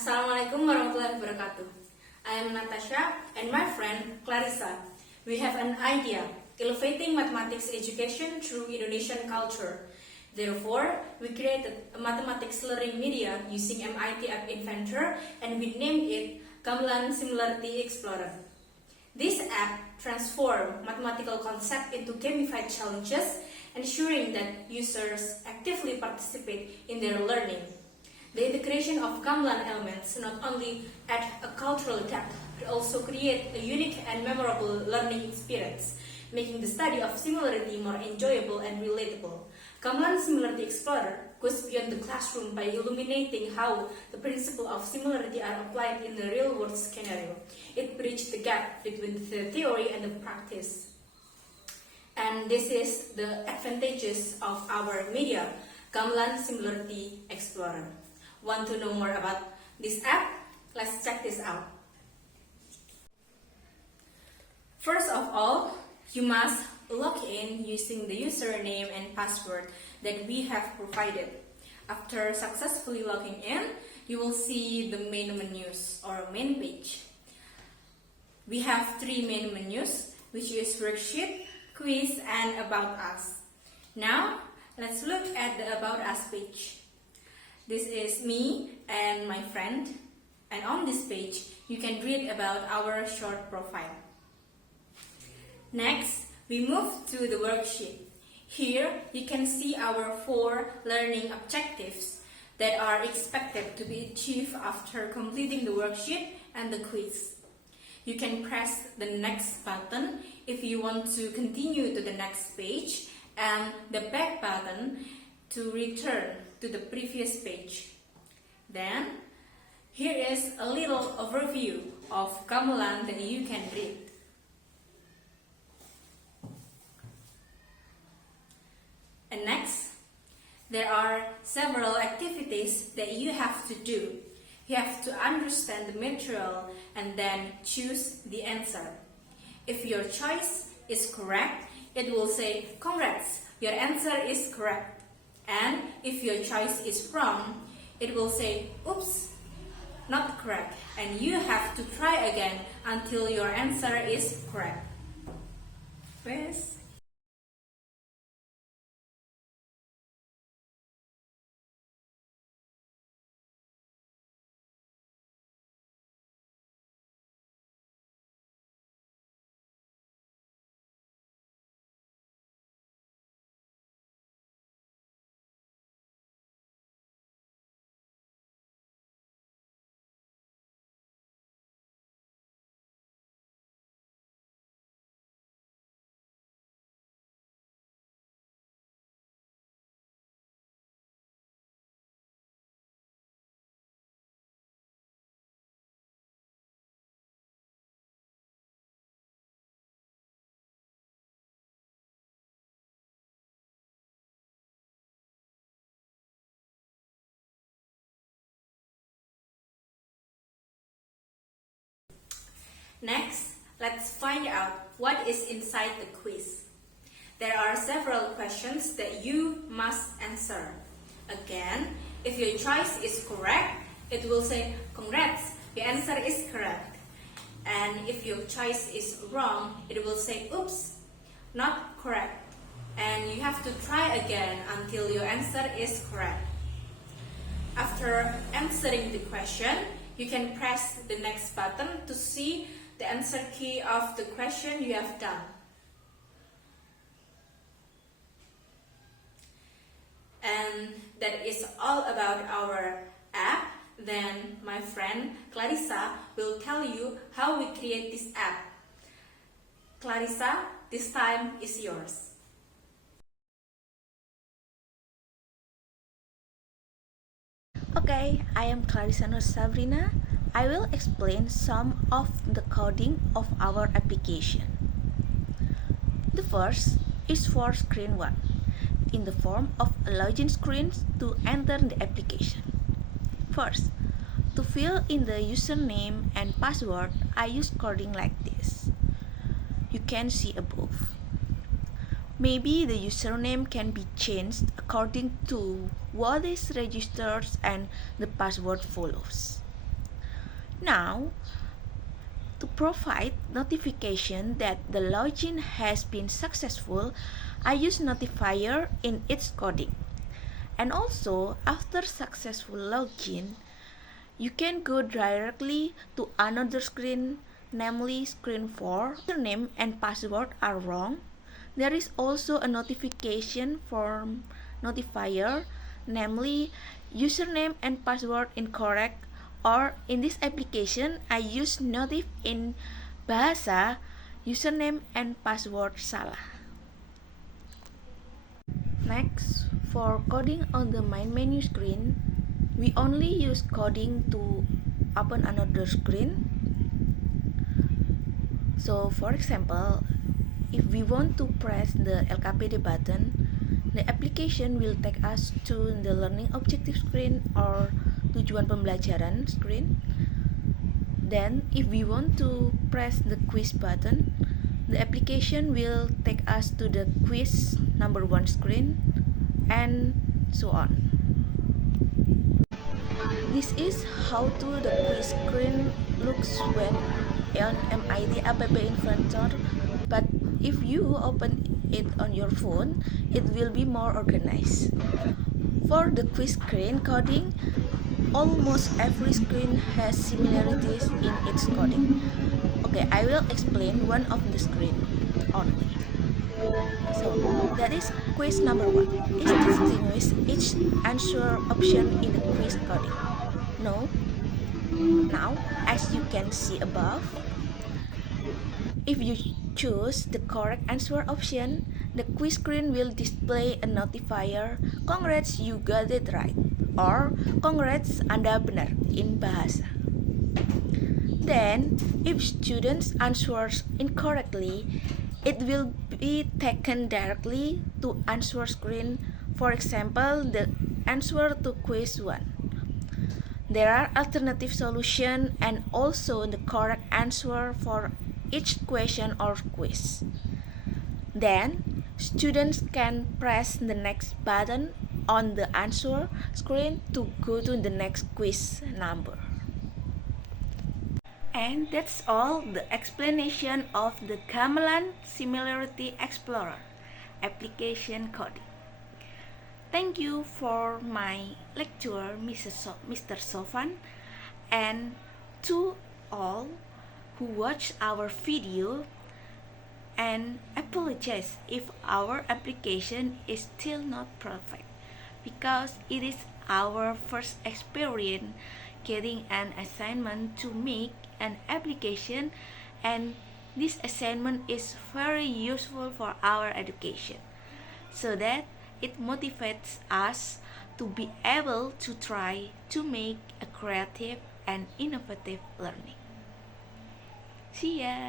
Assalamualaikum warahmatullahi wabarakatuh. I am Natasya and my friend Clarissa. We have an idea, elevating mathematics education through Indonesian culture. Therefore, we created a mathematics learning media using MIT App Inventor and we named it Gamelan Similarity Explorer. This app transforms mathematical concepts into gamified challenges, ensuring that users actively participate in their learning. The integration of Gamelan elements not only add a cultural depth, but also create a unique and memorable learning experience, making the study of similarity more enjoyable and relatable. Gamelan Similarity Explorer goes beyond the classroom by illuminating how the principles of similarity are applied in the real-world scenario. It bridges the gap between the theory and the practice. And this is the advantages of our media, Gamelan Similarity Explorer. Want to know more about this app? Let's check this out. First of all, you must log in using the username and password that we have provided. After successfully logging in, you will see the main menus or main page. We have three main menus, which is worksheet, quiz, and about us. Now, let's look at the about us page. This is me and my friend, and on this page, you can read about our short profile. Next, we move to the worksheet. Here, you can see our 4 learning objectives that are expected to be achieved after completing the worksheet and the quiz. You can press the next button if you want to continue to the next page, and the back button to return to the previous page. Then, here is a little overview of Gamelan that you can read. And next, there are several activities that you have to do. You have to understand the material and then choose the answer. If your choice is correct, it will say, "Congrats, your answer is correct." And if your choice is wrong, it will say, "Oops, not correct." And you have to try again until your answer is correct. Yes. Next, let's find out what is inside the quiz. There are several questions that you must answer. Again, if your choice is correct, it will say, "Congrats, your answer is correct." And if your choice is wrong, it will say, "Oops, not correct." And you have to try again until your answer is correct. After answering the question, you can press the next button to see the answer key of the question you have done. And that is all about our app. Then my friend Clarissa will tell you how we create this app. Clarissa, this time is yours. Okay, I am Clarissa Noor S. I will explain some of the coding of our application. The first is for screen 1, in the form of a login screen to enter the application. First, to fill in the username and password, I use coding like this. You can see above. Maybe the username can be changed according to what is registered and the password follows. Now, to provide notification that the login has been successful, I use notifier in its coding. And also, after successful login, you can go directly to another screen, namely screen 4. Username and password are wrong. There is also a notification from notifier, namely username and password incorrect, or in this application I use notif in bahasa username and password salah. Next, for coding on the main menu screen, we only use coding to open another screen. So for example, if we want to press the LKPD button, the application will take us to the learning objective screen or tujuan pembelajaran screen. Then if we want to press the quiz button, the application will take us to the quiz number 1 screen, and so on. This is how the quiz screen looks when on MIT App Inventor, but if you open it on your phone, it will be more organized. For the quiz screen coding, almost every screen has similarities in its coding. Okay, I will explain one of the screen only. So that is quiz number 1. Is distinguished each answer option in the quiz coding? No. Now, as you can see above, if you choose the correct answer option, the quiz screen will display a notifier, "Congrats, you got it right," or "Congrats, Anda benar" in bahasa. Then, if students answers incorrectly, it will be taken directly to answer screen. For example, the answer to quiz 1. There are alternative solutions and also the correct answer for each question or quiz. Then, students can press the next button on the answer screen to go to the next quiz number. And that's all the explanation of the Gamelan Similarity Explorer application coding. Thank you for my lecturer, Mr. Sofan, and to all who watched our video, and apologize if our application is still not perfect because it is our first experience getting an assignment to make an application, and this assignment is very useful for our education so that it motivates us to be able to try to make a creative and innovative learning. See ya!